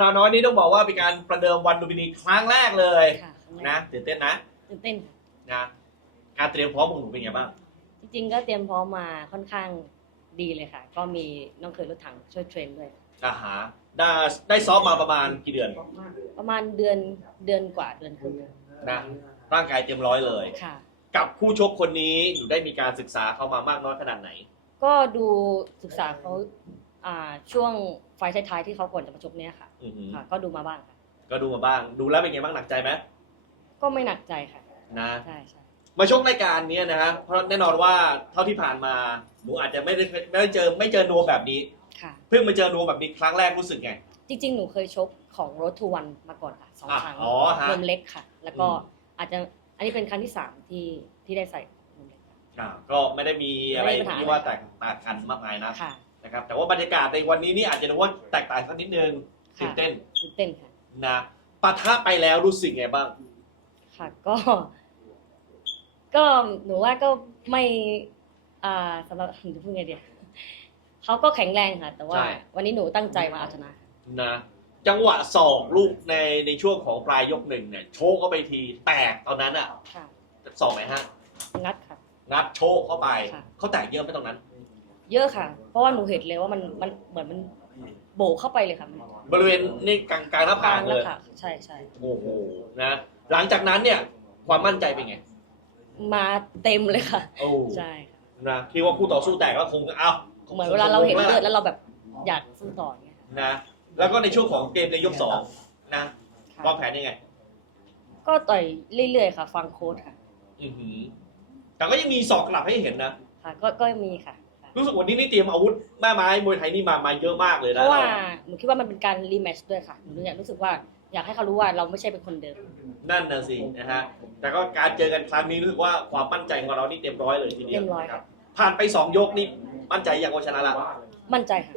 ดาวน้อยนี่ต้องบอกว่าเป็นการประเดิมวันลูมพินีครั้งแรกเลยค่ะครั้งแรนะกตื่นเต้นนะตื่นเต้นค่ะนะการเตรียมพร้อมของหนูเป็นไงบ้างจริงๆก็เตรียมพร้อมมาค่อนข้างดีเลยค่ะ ก็มีน้องเคยรถถังช่วยเทรนด้วยอาหาได้ได้ซ้อมมาประมาณกี่เดือนประมาณเดือนเดือนกว่าเดือนครึ่งนะร่างกายเต็มร้อยเลย ค่ะ กับคู่ชกคนนี้หนูได้มีการศึกษาเข้ามามากน้อยขนาดไหน ก็ดูศึกษาเขาอ่าช่วง ไฟล์ท้ายๆที่เขาก่อนจะมาชกเนี่ยค่ะอือหือค่ะ ก็ดูมาบ้างค่ะ ก็ดูมาบ้าง ดูแล้วเป็นไงบ้างหนักใจไหมก็ไม่หนักใจค่ะ นะ ใช่ใช่มาชกรายการเนี้ยนะฮะเพราะแน่นอนว่าเท่าที่ผ่านมาหนูอาจจะไม่ได้ไม่ได้เจอไม่เจอโนวแบบนี้ ค่ะ เพิ่งมาเจอโนวแบบนี้ครั้งแรกรู้สึกไง จริงๆ หนูเคยชกของรถทูวันมาก่อนค่ะสองอะครั้งอ๋อฮะนมเล็กค่ะ แล้วก็อืม อาจจะอันนี้เป็นครั้งที่สามที่ที่ได้ใส่นมเล็กค่ะอ่าก็ไม่ได้มีอะไรไม่ได้มีปัญหา ที่ว่าแตกต่างกันมากมายนะ ค่ะ นะครับแต่ว่าบรรยากาศในวันนี้นี่อาจจะดูว่าแตกต่างสักนิดนึงตื่นเต้นตื่นเต้นค่ะ นะปะทะไปแล้วรู้สึกไงบ้าง ค่ะก็ ก็หนูว่าก็ไม่อ่าสำหรับหนูจะพูดไงดีอะเขาก็แข็งแรงค่ะ แต่ว่า ใช่ วันนี้หนูตั้งใจมาเอาชนะนะจังหวะสองลูกในในช่วงของปลายยกหนึ่งเนี่ยโชกเข้าไปทีแตกตอนนั้นอะค่ะ สองไหมฮะงัดค่ะ งัดโชกเข้าไป ค่ะ เขาแตกเยอะไหมตรงนั้น เยอะค่ะ เพราะว่าหนูเห็นเลยว่ามันมันเหมือนมันโบกเข้าไปเลยค่ะมันบริเวณนี่กลางกลางหน้ากผาลากงเลแล้วยค่ะ ใช่ใช่โอ้โหนะหลังจากนั้นเนี่ย ความมั่นใจเป็นไงมาเต็มเลยค่ะ โอ้ใช่ค่ะนะคิดว่าคู่ต่อสู้แตกแล้วคงเอ้าเหมือนเวลาเราเห็นเลือดแล้วเราแบบอยากสู้ต่ออย่างเงี้ยค่ะนะ แล้วก็ในช่วงของเกมในยกสองนะค่ะวางแผนยังไง ก็ต่อยเรื่อยๆค่ะ ฟังโค้ดค่ะ อือหือแต่ก็ยังมีศอกกลับให้เห็นนะ ค่ะ ก็ก็มีค่ะค่ะ รู้สึกวันนี้นี่เตรียมอาวุธแม่ไม้มวยไทยนี่มามาเยอะมากเลยเพนะราะว่าหนูคิดว่ามันเป็นการรีแมตช์ด้วยค่ะหนูอยากรู้สึกว่าอยากให้เขารู้ว่าเราไม่ใช่เป็นคนเดิม นั่นน่ะสินะฮะแต่ก็การเจอกันครั้งนี้รู้สึกว่าความมั่นใจของเรานี่เต็มร้อยเลยทีเดียวเต็มร้อยนะครับ ผ่านไปสองยกนี่มั่นใจยังว่าชนะละมั่นใจค่ะ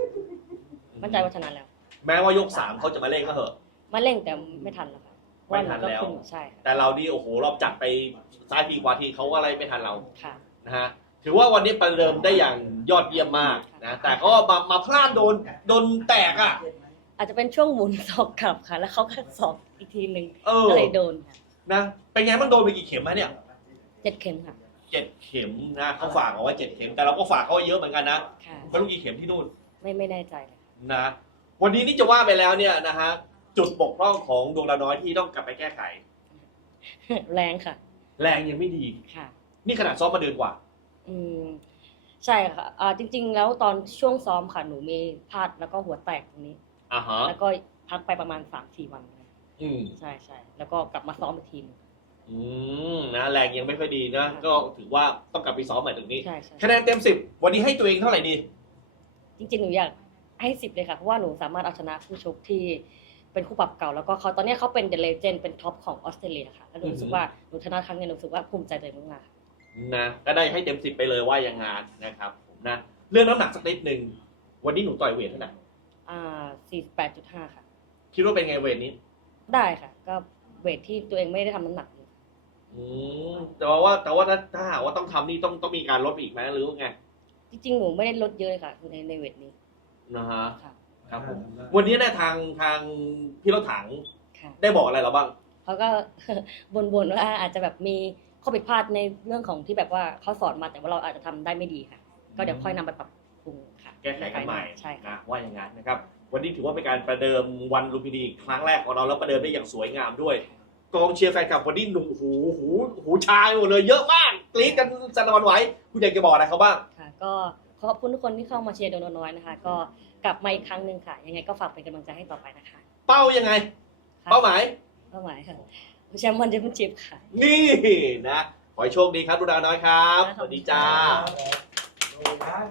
มั่นใจว่าชนะแล้ว แม้ว่ายกสามเขาจะมาเล่นก็เถอะ มาเร่งแต่ไม่ทันแล้วค่ะเพราะว่าหไม่ทันูนก็แล้วขึ้นใช่ค่ะแต่เรานี่โอ้โหรอบจัดไปซ้ายทีขวาทีเขาอะไรไม่ทันเราค่ะ นะฮะ ถือว่าวันนี้ประเดิมได้อย่างยอดเยี่ยมมากนะแต่ก็มามาพลาดโดนโดนแตกอะ อาจจะเป็นช่วงหมุนศอกกลับค่ะ แล้วเขาก็ศอกอีกทีหนึ่งเออ ก็เลยโดนค่ะนะเป็นไงบ้างโดนไปกี่เข็มฮะเนี่ยเจ็ดเข็มค่ะเจ็ดเข็มนะเขาฝากเอาไว้เจ็ดเข็มแต่เราก็ฝากเขาไว้เยอะเหมือนกันนะค่ะ ไม่รู้กี่เข็มที่นู่น ไม่ไม่แน่ใจเลยนะวันนี้นี่จะว่าไปแล้วเนี่ยนะฮะจุดบกพร่องของดวงดาวน้อยที่ต้องกลับไปแก้ไข แรงค่ะ แรงยังไม่ดี ค่ะ นี่ขนาดซ้อมมาเดือนกว่า อืมใช่ค่ะอ่าจริง ๆ แล้วตอนช่วงซ้อมค่ะหนูมีพลาดแล้วก็หัวแตกตรงนี้ อ่าฮะแล้วก็พักไปประมาณสามสี่วันค่ะอืมใช่ใช่แล้วก็กลับมาซ้อมอีกทีหนึงอืมนะแรงยังไม่ค่อยดีนะ ก็ถือว่าต้องกลับไปซ้อมใหม่ตรงนี้ใช่ใช่คะแนนเต็มสิบวันนี้ให้ตัวเองเท่าไหร่ดี จริง ๆ หนูอยากให้สิบเลยค่ะเพราะว่าหนูสามารถเอาชนะผู้ชกที่เป็นคู่ปรับเก่าแล้วก็เขาตอนนี้เขาเป็นเดอะเลเจนเป็นท็อปของออสเตรเลียค่ะแล้วหนูรู้สึกว่าหนูชนะครั้งนี้หนูรู้สึกว่าภูมิใจตัวเองมากๆค่ะ นะก็ได้ให้เต็มสิบไปเลยว่าอย่างงานนะครับผมนะเรื่องน้ำหนักสักนิดหนึ่งวันนี้หนูต่อยเวทเท่าไหร่อ่าสี่แปดจุดห้าค่ะ คิดว่าเป็นไงเวทนี้ ได้ค่ะ ก็เวทที่ตัวเองไม่ได้ทำน้ำหนักเลยอืมแต่ว่าแต่ว่าถ้าถ้าหากว่าต้องทำนี่ต้องต้องมีการลดไปอีกไหมหรือว่าไงจริงๆหนูไม่ได้ลดเยอะเลยค่ะในในเวทนี้นะฮะค่ะครับผมวันนี้เนี่ยทางทางพี่รถถังค่ะได้บอกอะไรเราบ้าง เขาก็ บ่นๆว่าอาจจะแบบมี ข้อผิดพลาดในเรื่องของที่แบบว่าเขาสอนมาแต่ว่าเราอาจจะทำได้ไม่ดีค่ะ ก็เดี๋ยวค่อยนำไปปรับปรุงค่ะแก้ไขกันใหม่ใช่ค่ะ นะว่าอย่างนั้นนะครับ วันนี้ถือว่าเป็นการประเดิมวันลุมพินีครั้งแรกของเราแล้วประเดิมได้อย่างสวยงามด้วยกองเชียร์แฟนคลับวันนี้หนูหูหูหูชายหมดเลยเยอะมากกรี๊ดกันสนอนไหวคุณอยากจะบอกอะไรเขาบ้าง ค่ะก็ขอขอบคุณทุกคนที่เข้ามาเชียร์โดนน้อยนะคะ ก็กลับมาอีกครั้งหนึ่งค่ะ ยังไงก็ฝากเป็นกำลังใจให้ต่อไปนะคะเป้ายังไง ค่ะเป้าหมาย เป้าหมายค่ะ แชมป์วันเดมจิบค่ะ นี่นะ ขอให้โชคดีครับดูดาวน้อยครับ สวัสดีจ้าครับ